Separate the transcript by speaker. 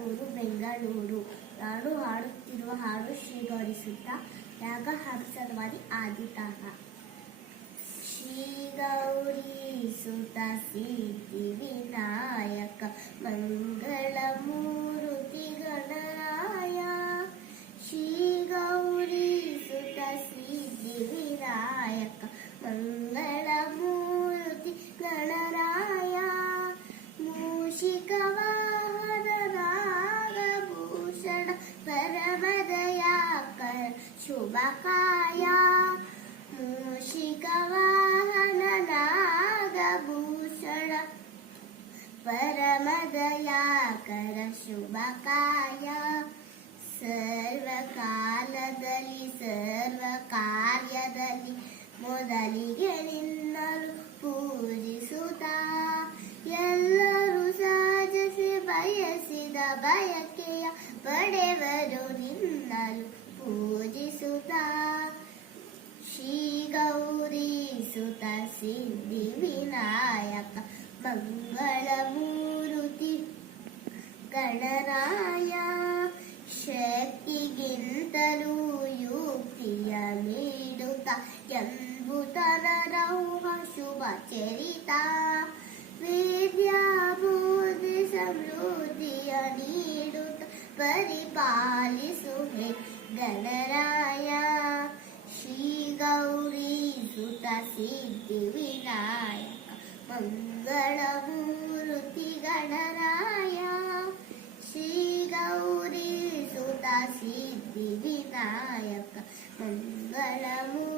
Speaker 1: ಊರು ಬೆಂಗಳೂರು ನಾನು ಹಾಡುತ್ತಿರುವ ಹಾಡು ಶ್ರೀಗೌರಿಸುತ್ತ ಯಾಗ ಹಾಗೂ ಆದಿತಾಗ ಆದಿತಾನ ಶ್ರೀಗೌರಿಸುತ ಸಿದ್ಧಿ ವಿನಾಯಕ ಮಂಗಳ ಮೂರುತಿ ಗಣರಾಯ ಶ್ರೀಗೌರಿಸುತ ಸಿದ್ಧಿ ವಿನಾಯಕ ಮಂಗಳ ಮೂರುತಿ ಗಣರಾಯ ಮೂಷಿಕವ ಶುಭಕಾಯ. ಮೂಷಿಕವಾಹನ ನಾಗಭೂಷಣ ಪರಮದಯಾಕರ ಶುಭಕಾಯ. ಸರ್ವಕಾಲದಲ್ಲಿ ಸರ್ವ ಕಾರ್ಯದಲ್ಲಿ ಮೊದಲಿಗೆ ನಿನ್ನಲು ಪೂಜಿಸುತ್ತ. ಎಲ್ಲರೂ ಸಾಜಿಸಿ ಬಯಸಿದ ಬಯಕೆಯ ಪಡೆವರು ನಿನ್ನಲು ಪೂಜಿಸುತ್ತ ಸುತ ಸಿದ್ಧಿ ವಿನಾಯಕ ಮಂಗಳ ಮೂರುತಿ ಗಣರಾಯ ಶಕ್ತಿಗಿಂತಲೂ ಯುಕ್ತಿಯ ನೀಡುತ್ತ ಎಂಬುತನರೌಹ ಶುಭ ಚರಿತ ವಿದ್ಯಾಬುದ್ಧಿ ಸಮೃದ್ಧಿಯ ನೀಡುತ್ತ ಪರಿಪಾಲಿಸುವೆ ಗಣರಾಯ सिद्धिविनायक मङ्गलमूर्ति गणराय श्रीगौरी सुता सिद्धिविनायक मङ्गलमूर्ति